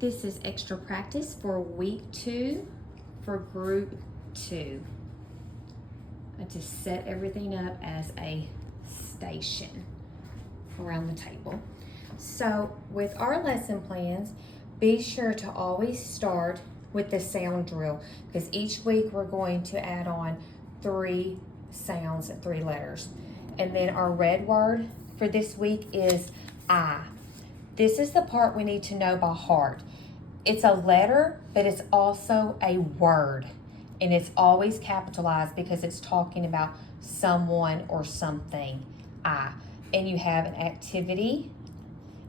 This is extra practice for week 2 for group 2. I just set everything up as a station around the table. So with our lesson plans, be sure to always start with the sound drill, because each week we're going to add on 3 sounds and 3 letters. And then our red word for this week is I. This is the part we need to know by heart. It's a letter, but it's also a word. And it's always capitalized because it's talking about someone or something. I. And you have an activity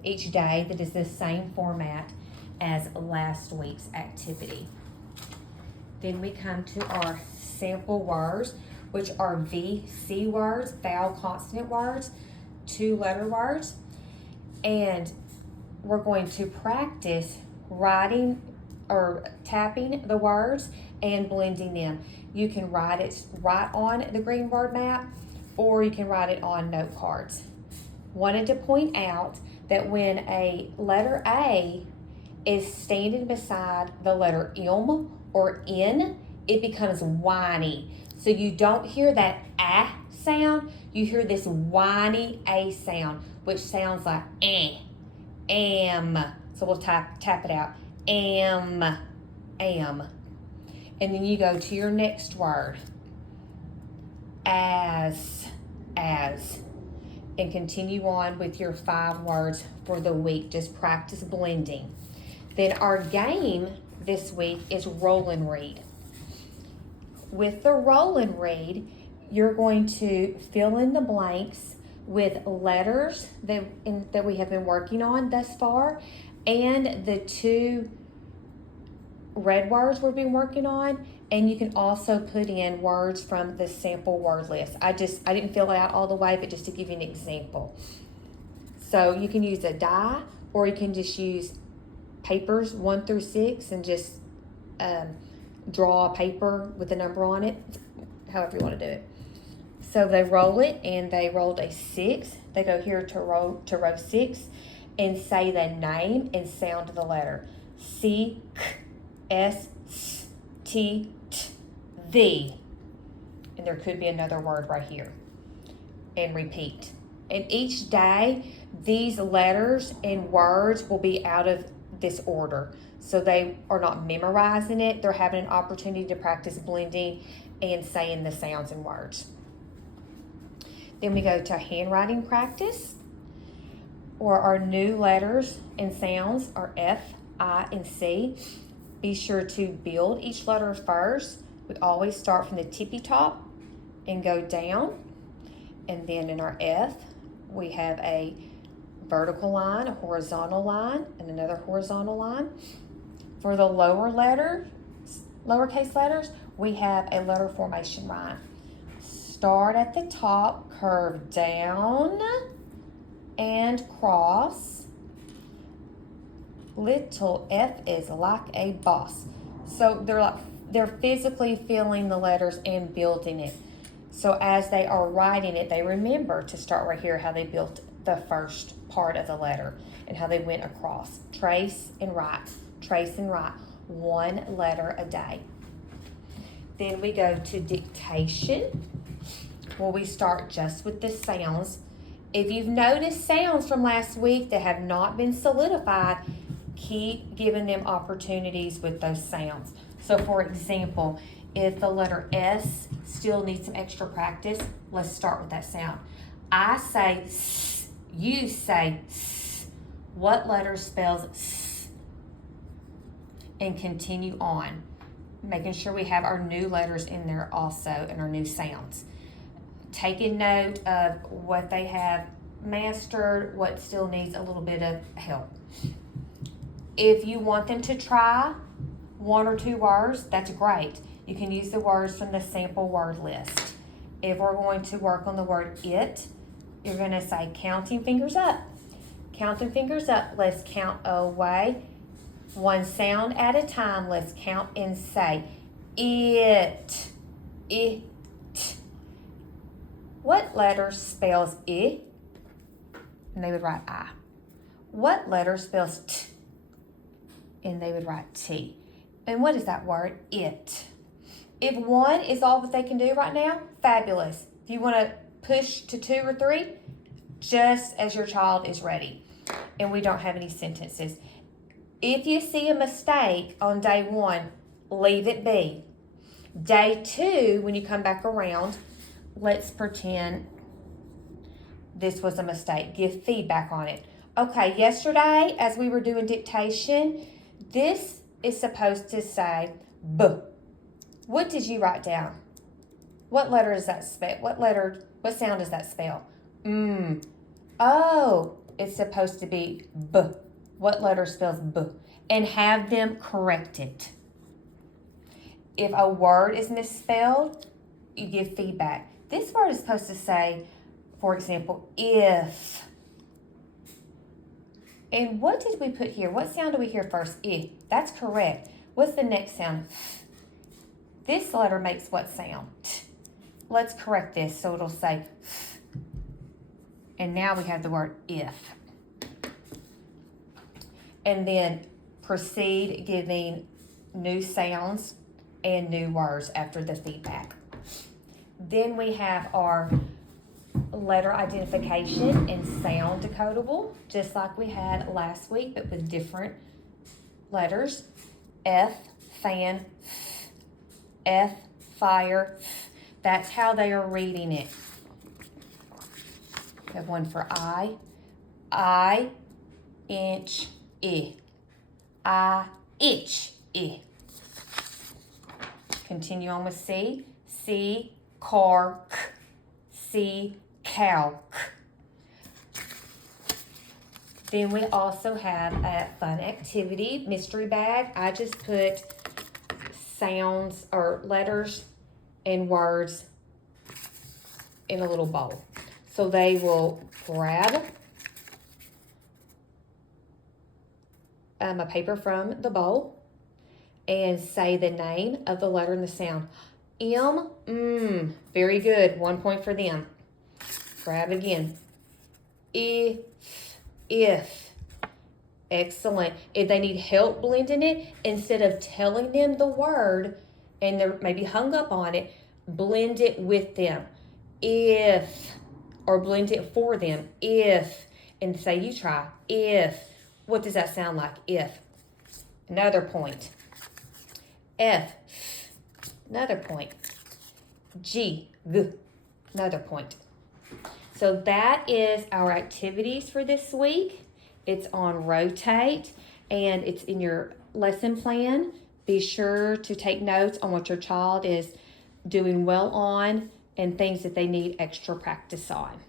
each day that is the same format as last week's activity. Then we come to our sample words, which are VC words, vowel consonant words, 2-letter words. And we're going to practice writing or tapping the words and blending them. You can write it right on the green word map, or you can write it on note cards. Wanted to point out that when a letter A is standing beside the letter M or N, it becomes whiny. So you don't hear that ah sound, you hear this whiny A sound, which sounds like am. So we'll tap it out. Am. And then you go to your next word. As. And continue on with your 5 words for the week. Just practice blending. Then our game this week is roll and read. With the roll and read, you're going to fill in the blanks with letters that we have been working on thus far, and the 2 red words we've been working on. And you can also put in words from the sample word list. I didn't fill it out all the way, but just to give you an example. So you can use a die, or you can just use papers 1 through 6 and just draw a paper with a number on it, however you want to do it. So they roll it, and they rolled a 6. They go here to row 6 and say the name and sound of the letter. C, K, S, S, T, T, the. And there could be another word right here. And repeat. And each day, these letters and words will be out of this order. So they are not memorizing it. They're having an opportunity to practice blending and saying the sounds and words. Then we go to handwriting practice, or our new letters and sounds are F, I, and C. Be sure to build each letter first. We always start from the tippy top and go down. And then in our F, we have a vertical line, a horizontal line, and another horizontal line. For the lowercase letters, we have a letter formation line. Start at the top, curve down, and cross. Little f is like a boss. So they're physically filling the letters and building it. So as they are writing it, they remember to start right here, how they built the first part of the letter and how they went across. Trace and write, 1 letter a day. Then we go to dictation, where we start just with the sounds. If you've noticed sounds from last week that have not been solidified, keep giving them opportunities with those sounds. So for example, if the letter S still needs some extra practice, let's start with that sound. I say S, you say S. What letter spells S? And continue on, making sure we have our new letters in there also and our new sounds. Taking note of what they have mastered, what still needs a little bit of help. If you want them to try 1 or 2 words, that's great. You can use the words from the sample word list. If we're going to work on the word it, you're going to say counting fingers up. Counting fingers up, let's count away. 1 sound at a time, let's count and say it. What letter spells I? And they would write I. What letter spells T? and they would write T. And what is that word? It. If 1 is all that they can do right now, fabulous. If you want to push to 2 or 3, just as your child is ready. And we don't have any sentences. If you see a mistake on day 1, leave it be. Day 2, when you come back around, let's pretend this was a mistake. Give feedback on it. Okay, yesterday, as we were doing dictation, this is supposed to say B. What did you write down? What letter does that spell? What sound does that spell? Oh, it's supposed to be B. What letter spells B? And have them correct it. If a word is misspelled, you give feedback. This word is supposed to say, for example, if. And what did we put here? What sound do we hear first? If. That's correct. What's the next sound? This letter makes what sound? Let's correct this so it'll say f. And now we have the word if. And then proceed giving new sounds and new words after the feedback. Then we have our letter identification and sound decodable, just like we had last week, but with different letters. F, fan, F, fire. That's how they are reading it. We have one for I, inch, I, itch, Continue on with C. C, car, k. C, cow, k. Then we also have a fun activity, mystery bag. I just put sounds or letters and words in a little bowl. So they will grab a paper from the bowl and say the name of the letter and the sound. M, very good. 1 point for them. Grab again. If. Excellent. If they need help blending it, instead of telling them the word and they're maybe hung up on it, blend it with them. If, or blend it for them. If, and say you try. If. What does that sound like? If. Another point. F. Another point. G. Another point. So that is our activities for this week. It's on Rotate and it's in your lesson plan. Be sure to take notes on what your child is doing well on and things that they need extra practice on.